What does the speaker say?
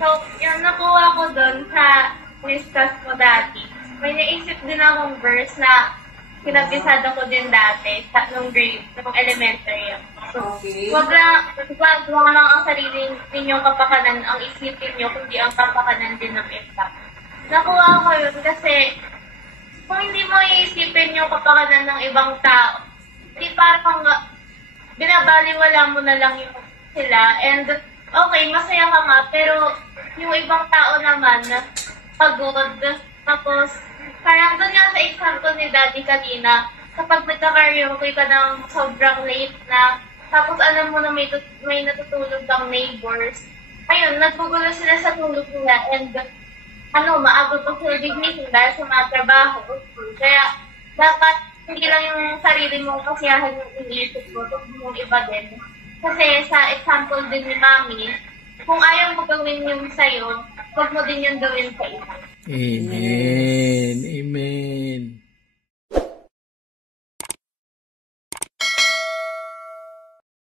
So, yung nakuha ko doon sa discuss ko dati, may naisip din akong verse na pinabisada ko din dati nung grade, nung elementary. So, wag lang ang sarili ninyong kapakanan ang isipin nyo, kundi ang kapakanan din ng iba. Nakuha ko yun kasi kung hindi mo iisipin yung kapakanan ng ibang tao, hindi parang binabaliwala mo na lang yung sila. And okay, masaya ka nga, pero yung ibang tao naman, pagod. Tapos, parang doon nga sa example ni Daddy kanina, kapag nagka-karaoke ka ng sobrang late na, tapos alam mo na may natutulog kang neighbors, ayun, nagpugulo sila sa tulog nila, and maagot pa sila gigising dahil sa mga trabaho. Kaya, dapat hindi lang yung sarili mong kasiyahan yung iniisip mo, yung iba din. Kasi sa example din ni Mami, kung ayaw mo gawin yung sa'yo, huwag mo din yung gawin sa iba. Amen.